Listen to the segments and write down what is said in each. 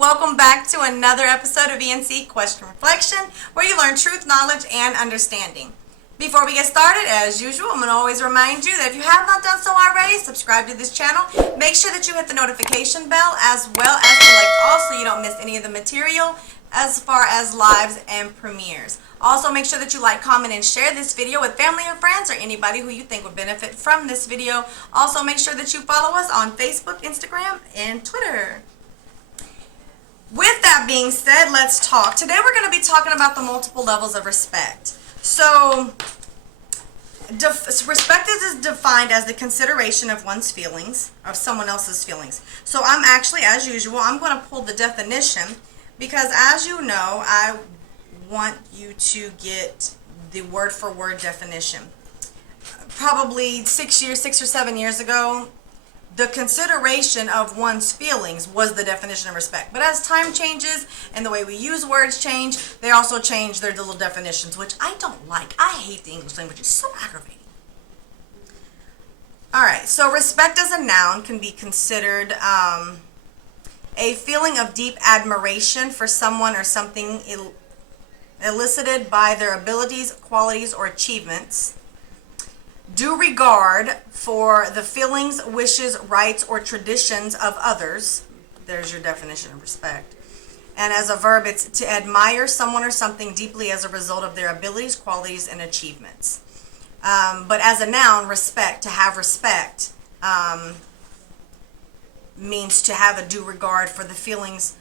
Welcome back to another episode of E&C Question Reflection, where you learn truth, knowledge, and understanding. Before we get started, as usual, I'm going to always remind you that if you have not done so already, subscribe to this channel. Make sure that you hit the notification bell as well as select all so you don't miss any of the material as far as lives and premieres. Also, make sure that you like, comment, and share this video with family and friends or anybody who you think would benefit from this video. Also, make sure that you follow us on Facebook, Instagram, and Twitter. With that being said, let's talk. Today we're going to be talking about the multiple levels of respect. So, respect is defined as the consideration of one's feelings, of someone else's feelings. So I'm actually, as usual, I'm going to pull the definition because, as you know, I want you to get the word-for-word definition. Probably 6 or 7 years ago, the consideration of one's feelings was the definition of respect. But as time changes and the way we use words change, they also change their little definitions, which I don't like. I hate the English language. It's so aggravating. Alright, so respect as a noun can be considered a feeling of deep admiration for someone or something elicited by their abilities, qualities, or achievements. Due regard for the feelings, wishes, rights, or traditions of others. There's your definition of respect. And as a verb, it's to admire someone or something deeply as a result of their abilities, qualities, and achievements. But as a noun, respect, to have respect, means to have a due regard for the feelings,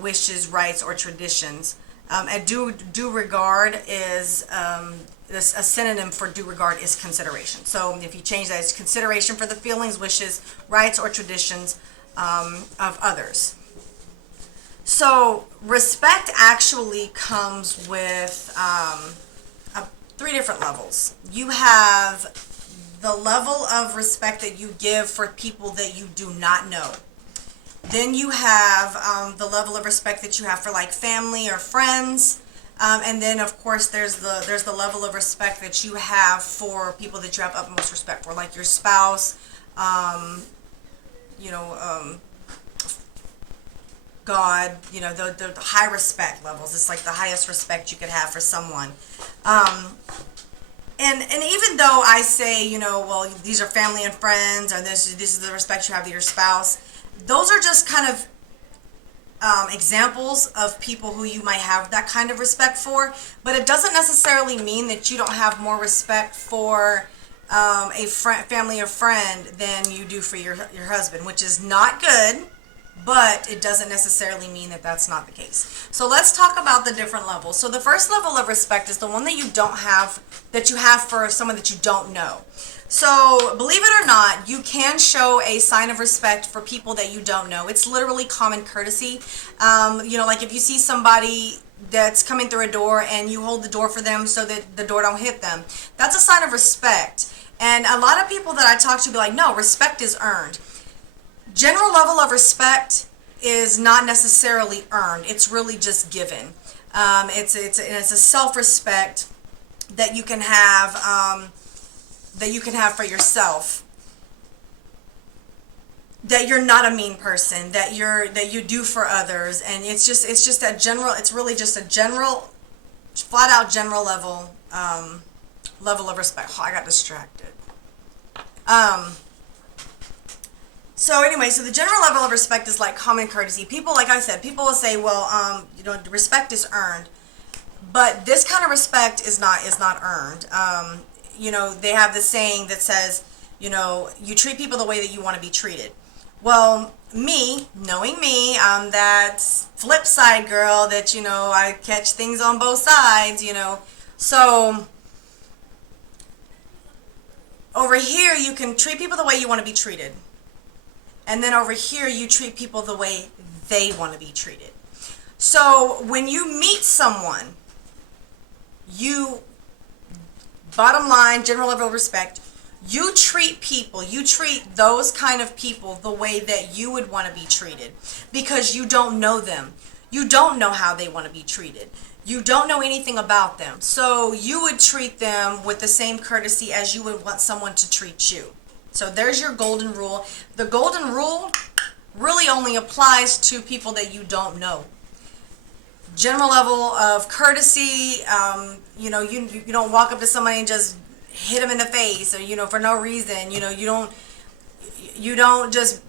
wishes, rights, or traditions. A due regard is a synonym for due regard is consideration. So if you change that, it's consideration for the feelings, wishes, rights, or traditions of others. So respect actually comes with 3 different levels. You have the level of respect that you give for people that you do not know. Then you have the level of respect that you have for like family or friends. And then, of course, there's the level of respect that you have for people that you have utmost respect for, like your spouse, God, the high respect levels. It's like the highest respect you could have for someone. And even though I say, well, these are family and friends, or this is the respect you have to your spouse, those are just kind of examples of people who you might have that kind of respect for, but it doesn't necessarily mean that you don't have more respect for a family or friend than you do for your husband, which is not good, but it doesn't necessarily mean that that's not the case. So let's talk about the different levels. So the first level of respect is the one that you don't have, that you have for someone that you don't know. So, believe it or not, you can show a sign of respect for people that you don't know. It's literally common courtesy. Like if you see somebody that's coming through a door and you hold the door for them so that the door don't hit them, that's a sign of respect. And a lot of people that I talk to be like, no, respect is earned. General level of respect is not necessarily earned. It's really just given. It's a self-respect that you can have. That you can have for yourself, that you're not a mean person, that you do for others, and it's just that general. It's really just a general, flat out general level of respect. Oh, I got distracted. So anyway, so the general level of respect is like common courtesy. People, like I said, people will say, well, respect is earned, but this kind of respect is not earned. They have this saying that says, you treat people the way that you want to be treated. Well, knowing me, I'm that flip side girl that, I catch things on both sides, So, over here, you can treat people the way you want to be treated. And then over here, you treat people the way they want to be treated. So, when you meet someone, bottom line, general level of respect, you treat those kind of people the way that you would want to be treated, because you don't know them. You don't know how they want to be treated. You don't know anything about them. So you would treat them with the same courtesy as you would want someone to treat you. So there's your golden rule. The golden rule really only applies to people that you don't know. General level of courtesy, you don't walk up to somebody and just hit them in the face, or for no reason. You don't just,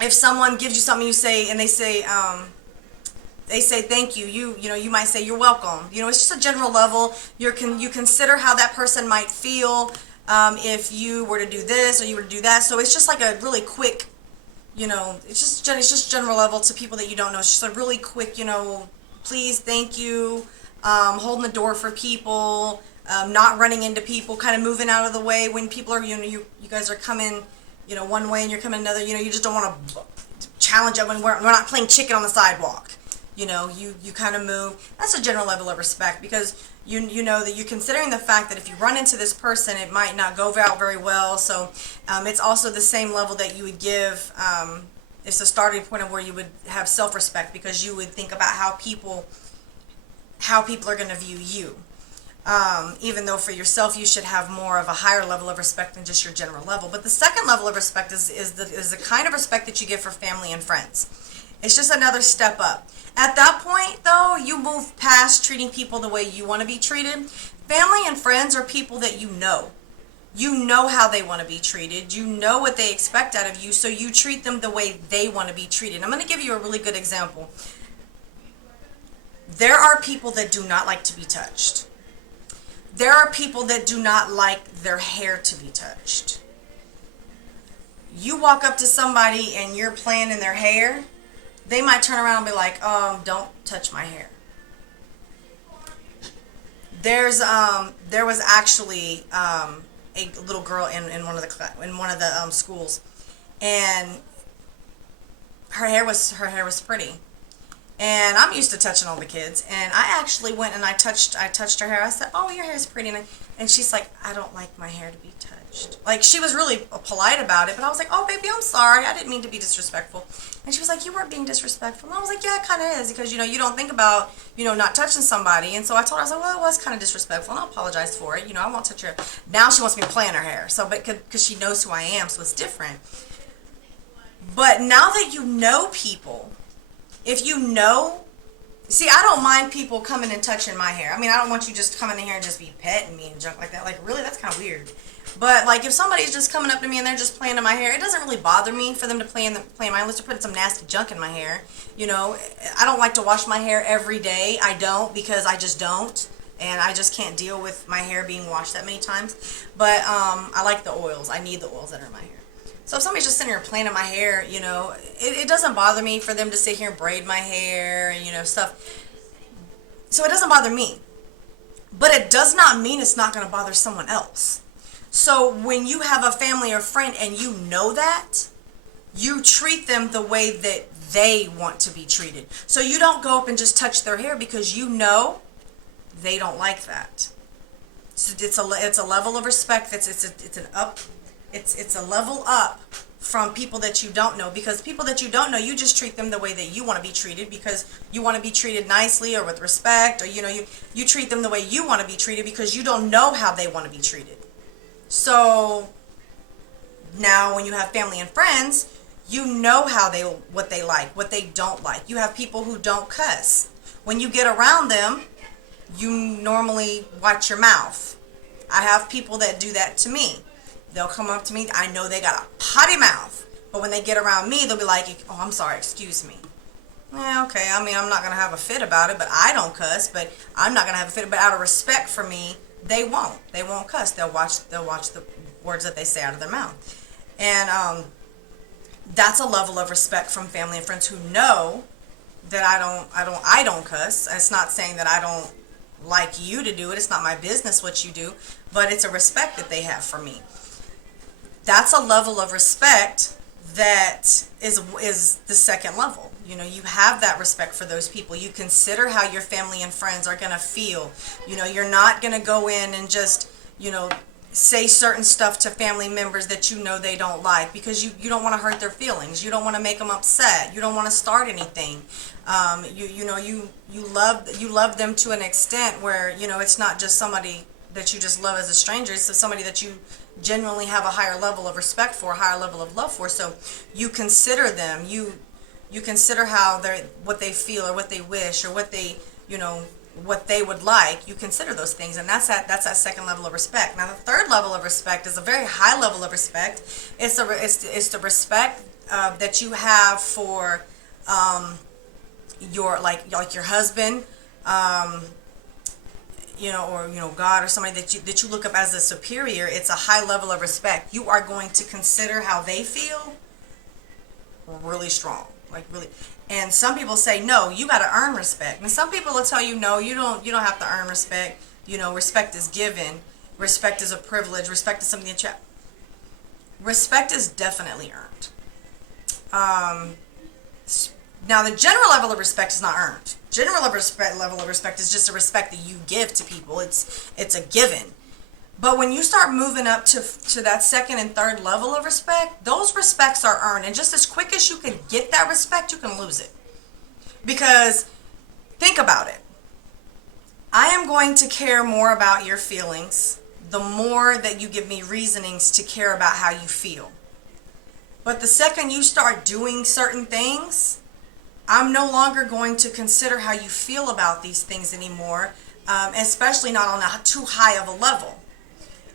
if someone gives you something, you say, and they say thank you. You might say you're welcome. It's just a general level. You consider how that person might feel if you were to do this or you were to do that. So it's just like a really quick, it's just general level to people that you don't know. It's just a really quick, please, thank you, holding the door for people, not running into people, kind of moving out of the way when people are, you guys are coming, one way and you're coming another. You just don't want to challenge them when we're not playing chicken on the sidewalk. You kind of move. That's a general level of respect, because you know that you're considering the fact that if you run into this person, it might not go out very well. So it's also the same level that you would give. It's a starting point of where you would have self-respect, because you would think about how people are going to view you. Even though for yourself you should have more of a higher level of respect than just your general level. But the second level of respect is the kind of respect that you give for family and friends. It's just another step up. At that point, though, you move past treating people the way you want to be treated. Family and friends are people that you know. You know how they want to be treated. You know what they expect out of you, so you treat them the way they want to be treated. I'm going to give you a really good example. There are people that do not like to be touched. There are people that do not like their hair to be touched. You walk up to somebody and you're playing in their hair, they might turn around and be like, don't touch my hair. There was actually a little girl in one of the schools, and her hair was pretty. And I'm used to touching all the kids, and I actually went and I touched her hair. I said, "Oh, your hair is pretty," and she's like, "I don't like my hair to be touched." Like, she was really polite about it, but I was like, "Oh, baby, I'm sorry. I didn't mean to be disrespectful." And she was like, "You weren't being disrespectful." And I was like, "Yeah, it kind of is, because you don't think about not touching somebody." And so I told her, I was like, "Well, it was kind of disrespectful, and I apologize for it. I won't touch her." Now she wants me to play in her hair, so because she knows who I am, so it's different. But now that you know people. If see, I don't mind people coming and touching my hair. I mean, I don't want you just coming in here and just be petting me and junk like that. Like, really, that's kind of weird. But, like, if somebody's just coming up to me and they're just playing in my hair, it doesn't really bother me for them to play in my hair, unless they're putting some nasty junk in my hair. I don't like to wash my hair every day. I don't, because I just don't. And I just can't deal with my hair being washed that many times. But I like the oils. I need the oils that are in my hair. So if somebody's just sitting here playing in my hair, it doesn't bother me for them to sit here and braid my hair and, stuff. So it doesn't bother me. But it does not mean it's not going to bother someone else. So when you have a family or friend and you know that, you treat them the way that they want to be treated. So you don't go up and just touch their hair, because you know they don't like that. So it's a level of respect it's a level up from people that you don't know, because people that you don't know, you just treat them the way that you want to be treated, because you want to be treated nicely or with respect, or you treat them the way you want to be treated because you don't know how they want to be treated. So now when you have family and friends, you know what they like, what they don't like. You have people who don't cuss. When you get around them, you normally watch your mouth. I have people that do that to me. They'll come up to me. I know they got a potty mouth, but when they get around me, they'll be like, "Oh, I'm sorry, excuse me." Yeah, okay. I mean, I'm not gonna have a fit about it, but I don't cuss. But I'm not gonna have a fit. But out of respect for me, they won't. They won't cuss. They'll watch the words that they say out of their mouth, and that's a level of respect from family and friends who know that I don't cuss. It's not saying that I don't like you to do it. It's not my business what you do, but it's a respect that they have for me. That's a level of respect that is the second level. You have that respect for those people. You consider how your family and friends are going to feel. You're not going to go in and just, say certain stuff to family members that they don't like, because you don't want to hurt their feelings. You don't want to make them upset. You don't want to start anything. You love them to an extent where, it's not just somebody that you just love as a stranger. It's somebody that you genuinely have a higher level of respect for, a higher level of love for. So you consider them. You consider how they what they feel or what they wish or what they, what they would like. You consider those things, and that's that second level of respect. Now the third level of respect is a very high level of respect. It's the respect that you have for your your husband, or God, or somebody that you look up as a superior. It's a high level of respect. You are going to consider how they feel really strong, like really. And some people say, no, you got to earn respect. And some people will tell you, no, you don't have to earn respect. Respect is given. Respect is a privilege. Respect is something that respect is definitely earned. Now the general level of respect is not earned. General level of respect is just a respect that you give to people. It's a given. But when you start moving up to that second and third level of respect, those respects are earned. And just as quick as you can get that respect, you can lose it. Because think about it. I am going to care more about your feelings the more that you give me reasonings to care about how you feel. But the second you start doing certain things, I'm no longer going to consider how you feel about these things anymore, especially not on a too high of a level.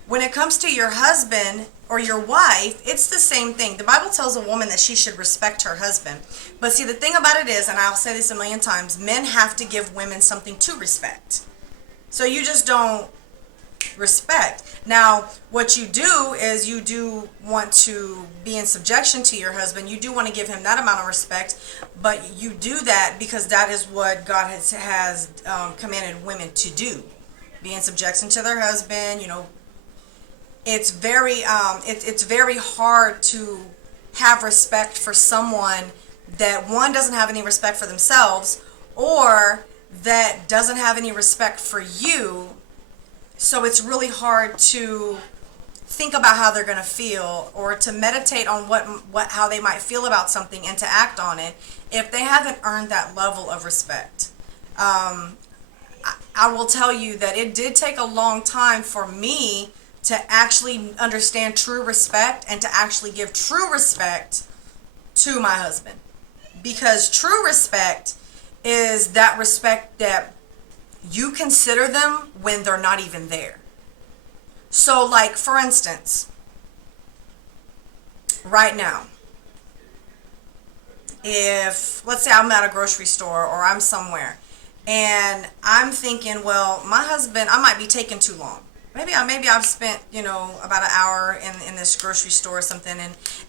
When it comes to your husband or your wife, it's the same thing. The Bible tells a woman that she should respect her husband. But see, the thing about it is, and I'll say this a million times, men have to give women something to respect. So you just don't respect. Now, what you do is you do want to be in subjection to your husband. You do want to give him that amount of respect, but you do that because that is what God has commanded women to do. Be in subjection to their husband. It's very hard to have respect for someone that, one, doesn't have any respect for themselves, or that doesn't have any respect for you. So it's really hard to think about how they're going to feel, or to meditate on how they might feel about something and to act on it if they haven't earned that level of respect. I will tell you that it did take a long time for me to actually understand true respect and to actually give true respect to my husband. Because true respect is that respect that you consider them when they're not even there. So, like, for instance, right now, if, let's say I'm at a grocery store or I'm somewhere and I'm thinking, well, my husband, I might be taking too long. Maybe I've spent, about an hour in this grocery store or something,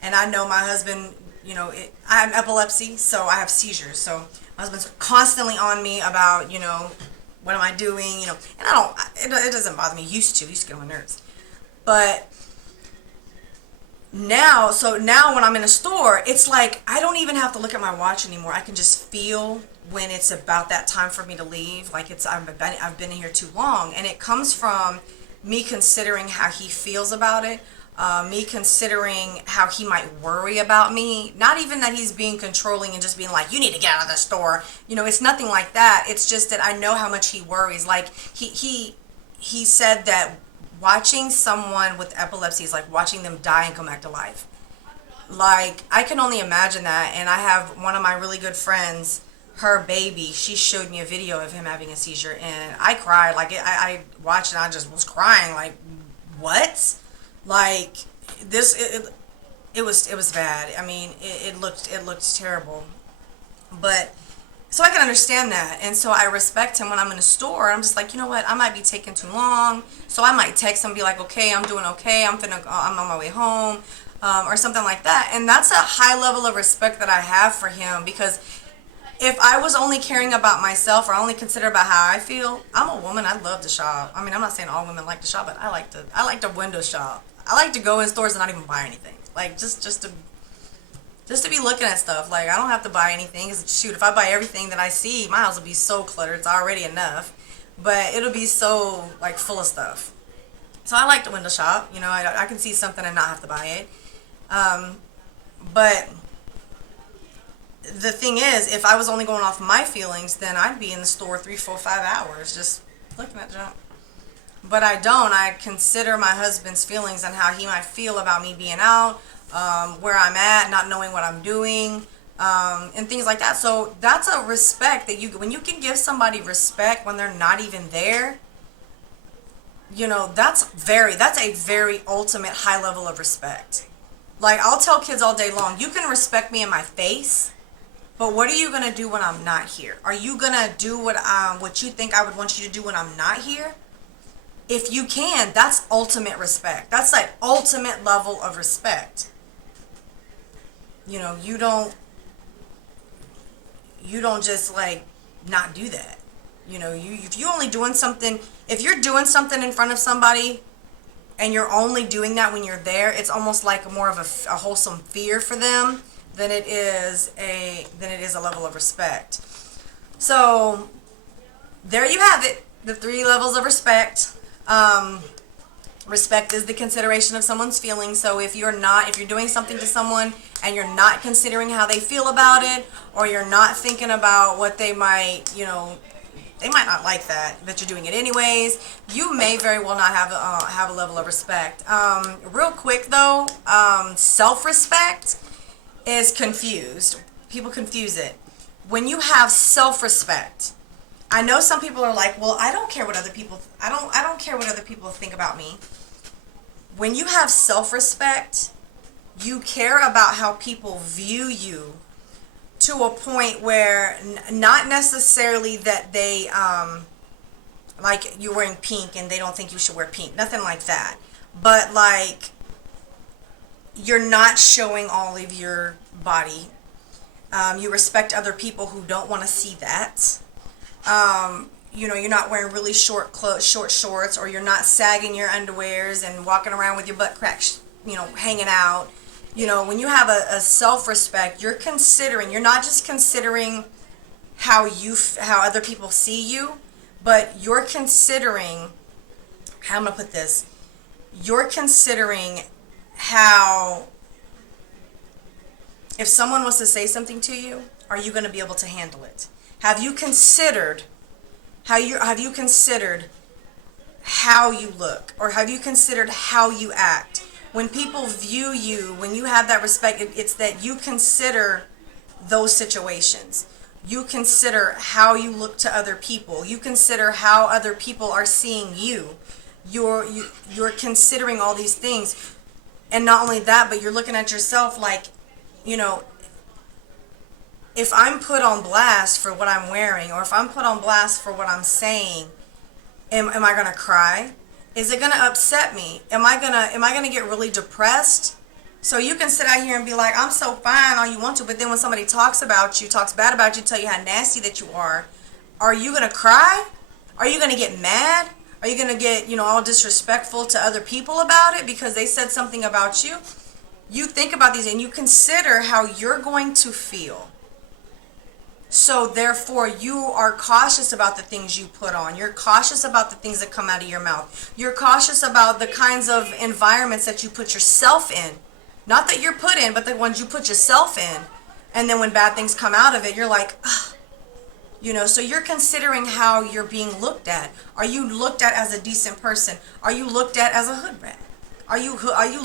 and I know my husband, I have epilepsy, so I have seizures. So my husband's constantly on me about, what am I doing, and it doesn't bother me. Used to get on my nerves. But now when I'm in a store, it's like I don't even have to look at my watch anymore. I can just feel when it's about that time for me to leave. Like I've been here too long, and it comes from me considering how he feels about it, me considering how he might worry about me. Not even that he's being controlling and just being like, you need to get out of the store. It's nothing like that. It's just that I know how much he worries. Like he said that watching someone with epilepsy is like watching them die and come back to life. Like, I can only imagine that. And I have one of my really good friends, her baby, she showed me a video of him having a seizure, and I cried. Like, I watched it and I just was crying. Like, what? Like, it was bad. I mean, it looked terrible. But so I can understand that, and so I respect him when I'm in a store. I'm just like, you know what? I might be taking too long, so I might text him and be like, okay, I'm doing okay. I'm on my way home, or something like that. And that's a high level of respect that I have for him, because if I was only caring about myself or only consider about how I feel, I'm a woman. I love to shop. I mean, I'm not saying all women like to shop, but I like to window shop. I like to go in stores and not even buy anything. Like, just to be looking at stuff. Like, I don't have to buy anything. 'Cause shoot, if I buy everything that I see, my house will be so cluttered. It's already enough, but it'll be so, like, full of stuff. So I like to window shop. I can see something and not have to buy it. But the thing is, if I was only going off my feelings, then I'd be in the store 3, 4, 5 hours just looking at junk. but I don't. I consider my husband's feelings and how he might feel about me being out, where I'm at, not knowing what I'm doing, and things like that. So that's a respect that when you can give somebody respect when they're not even there, you know, that's a very ultimate high level of respect. Like, I'll tell kids all day long, you can respect me in my face, but what are you gonna do when I'm not here? Are you gonna do what you think I would want you to do when I'm not here? If you can, that's ultimate respect. That's like ultimate level of respect. You know, you don't just like not do that. You know, if you're doing something in front of somebody and you're only doing that when you're there, it's almost like more of a wholesome fear for them than it is a level of respect. So there you have it, the 3 levels of respect. Respect is the consideration of someone's feelings. So if you're doing something to someone and you're not considering how they feel about it, or you're not thinking about what they might, they might not like that, but you're doing it anyways, you may very well not have a level of respect. Real quick though, self-respect is confused. People confuse it. When you have self-respect, I know some people are like, well, I don't care what other people, I don't care what other people think about me. When you have self-respect, you care about how people view you to a point where not necessarily that they, like you're wearing pink and they don't think you should wear pink. Nothing like that. But like, you're not showing all of your body. You respect other people who don't want to see that. You're not wearing really short shorts, or you're not sagging your underwears and walking around with your butt crack, hanging out. When you have a self-respect, you're not just considering how other people see you, but you're considering, how I'm going to put this, you're considering how, if someone was to say something to you, are you going to be able to handle it? Have you considered how you look, or have you considered how you act? When people view you, when you have that respect, it's that you consider those situations. You consider how you look to other people. You consider how other people are seeing you. You're considering all these things. And not only that, but you're looking at yourself like, if I'm put on blast for what I'm wearing, or if I'm put on blast for what I'm saying, am I going to cry? Is it going to upset me? Am I going to get really depressed? So you can sit out here and be like, I'm so fine all you want to, but then when somebody talks about you, talks bad about you, tell you how nasty that you are you going to cry? Are you going to get mad? Are you going to get, all disrespectful to other people about it because they said something about you? You think about these and you consider how you're going to feel. So therefore, you are cautious about the things you put on. You're cautious about the things that come out of your mouth. You're cautious about the kinds of environments that you put yourself in. Not that you're put in, but the ones you put yourself in. And then when bad things come out of it, you're like, ugh. So you're considering how you're being looked at. Are you looked at as a decent person? Are you looked at as a hood rat? Are you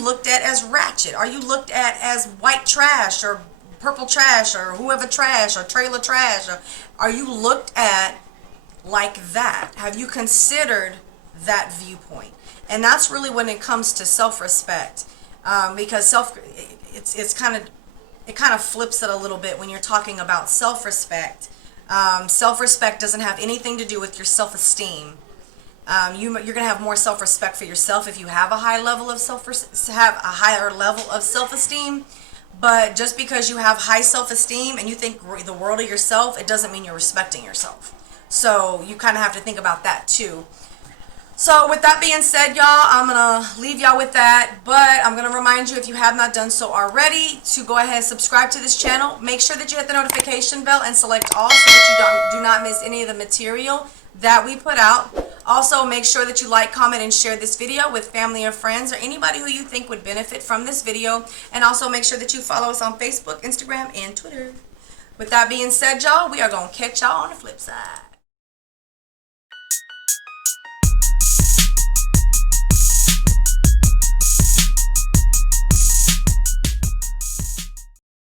looked at as ratchet? Are you looked at as white trash, or purple trash, or whoever trash, or trailer trash? Or are you looked at like that? Have you considered that viewpoint? And that's really when it comes to self-respect, because it kind of flips it a little bit when you're talking about self-respect. Self-respect doesn't have anything to do with your self-esteem. You're going to have more self-respect for yourself if you have a higher level of self-esteem. But just because you have high self-esteem and you think the world of yourself, it doesn't mean you're respecting yourself. So you kind of have to think about that too. So with that being said, y'all, I'm going to leave y'all with that. But I'm going to remind you, if you have not done so already, to go ahead and subscribe to this channel. Make sure that you hit the notification bell and select all so that you do not miss any of the material that we put out. Also, make sure that you like, comment, and share this video with family or friends, or anybody who you think would benefit from this video. And also make sure that you follow us on Facebook, Instagram, and Twitter. With that being said, y'all, we are going to catch y'all on the flip side.